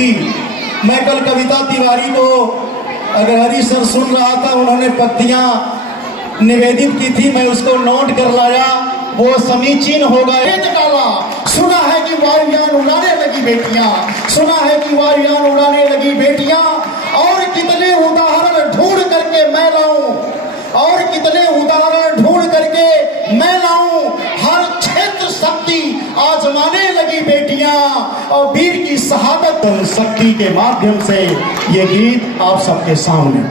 शताब्दी। मैं कल कविता तिवारी को अगर हरी सर सुन रहा था, उन्होंने पत्तियां निवेदित की थी, मैं उसको नोट कर लाया, वो समीचीन होगा। डाला सुना है कि वायुयान उड़ाने लगी बेटियां, सुना है कि वायुयान उड़ाने लगी बेटियां, और कितने उदाहरण ढूंढ करके मैं लाऊं, और कितने उदाहरण ढूंढ करके मैं लाऊं। हर क्षेत्र शक्ति आजमाने लगी बेटियां, और वीर की शहादत शक्ति के माध्यम से ये गीत आप सबके सामने।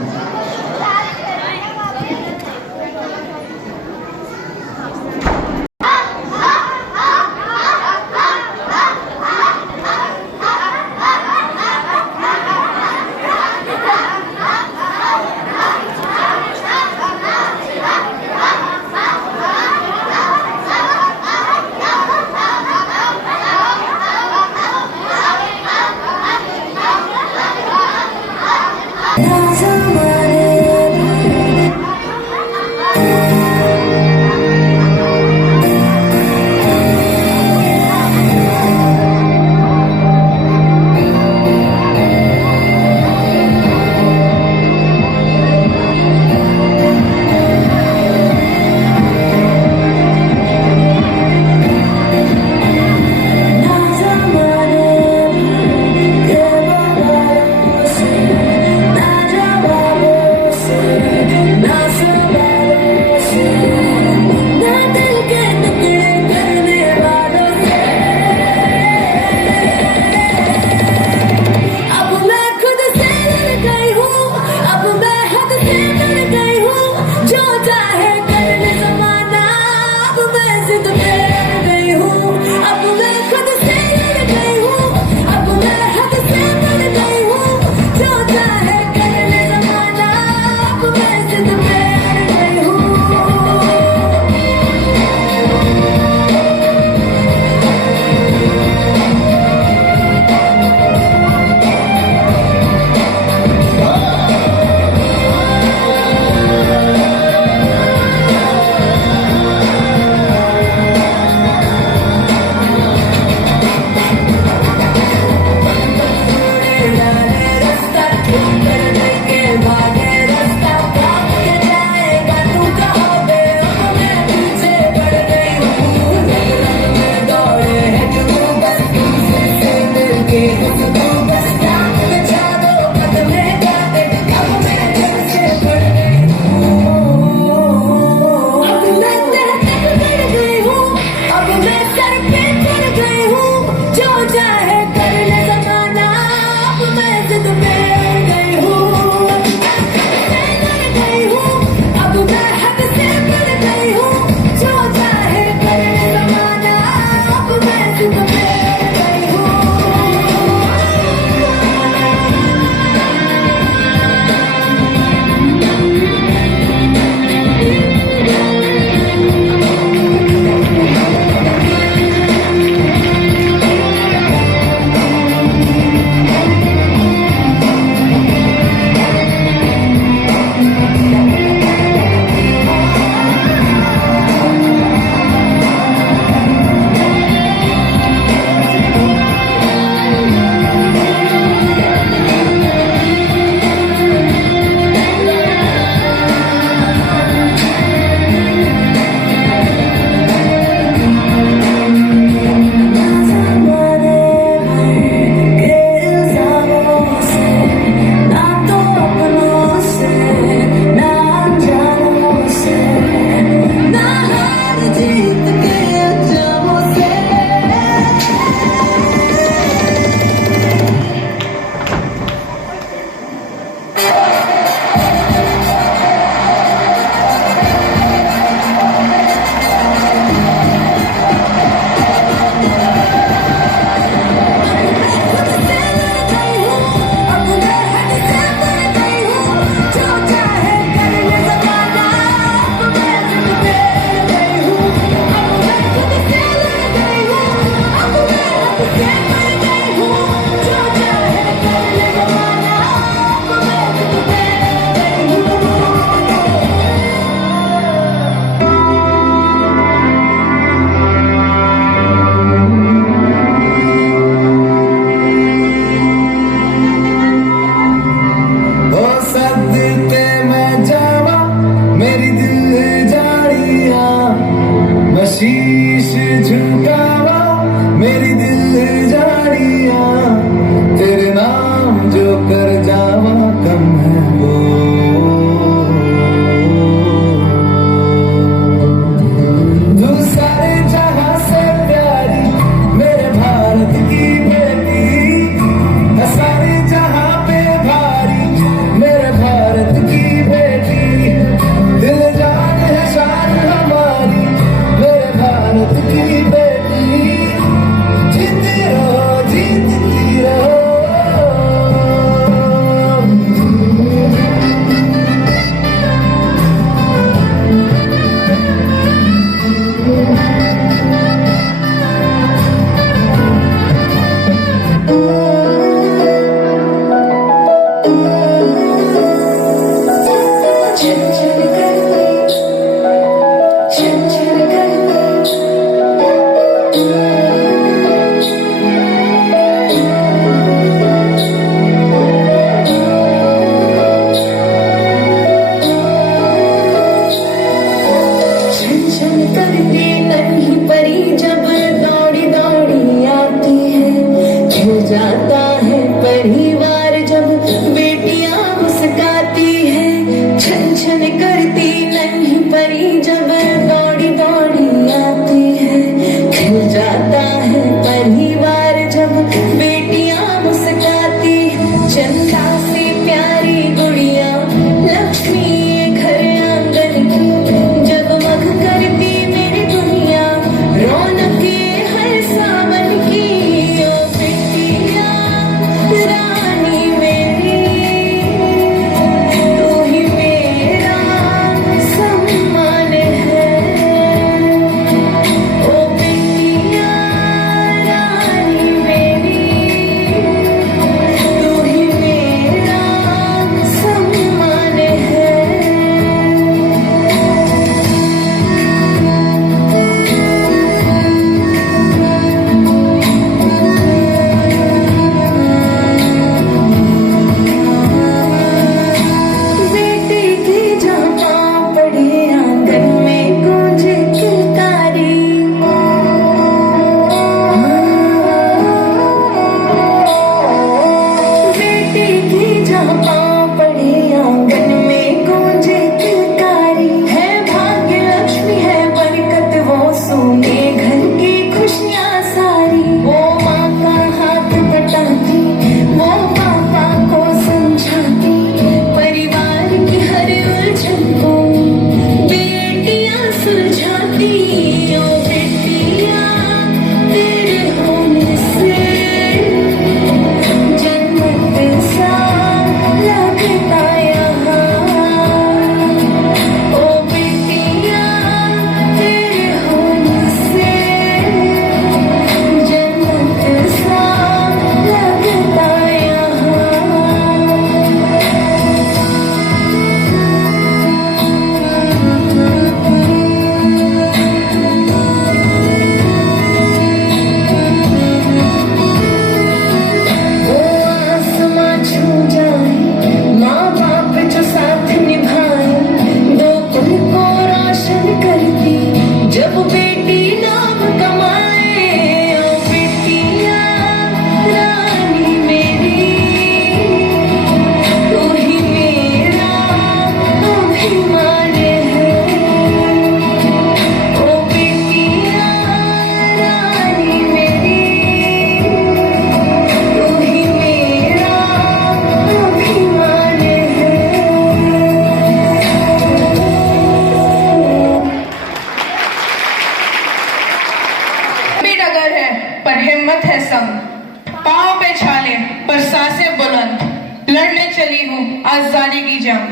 नाम है वो। तू सारे जहां से प्यारी मेरे भारत की बेटी, सारे जहां पे भारी मेरे भारत की बेटी, दिल जान है शान हमारी मेरे भारत की बेटी, जीती रहो जीतती रहो। जाता है परिवार जब बेटियां मुस्काती है, छन छन करती नन्ही परी जब दौड़ी दौड़ी आती है, खिल जाता है परिवार जब बेटियां मुस्काती, चंदा से प्यारी गुड़िया लक्ष्मी घर आंगन की जगमग करती मेरी दुनिया, रौनके हर सावन की। रानी मेरी तू ही मेरा सम्मान है, ओ बेटिया रानी मेरी तू ही मेरा सम्मान है। पर हिम्मत है संग, पाँव पे छाले पर सांसें बुलंद, लड़ने चली हूँ आजादी की जंग,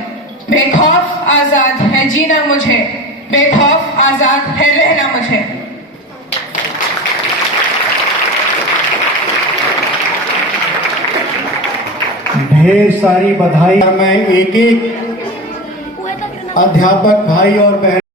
बेखौफ आजाद है जीना मुझे, बेखौफ आजाद है रहना मुझे। ढेर सारी बधाई। मैं एक एक अध्यापक भाई और बहन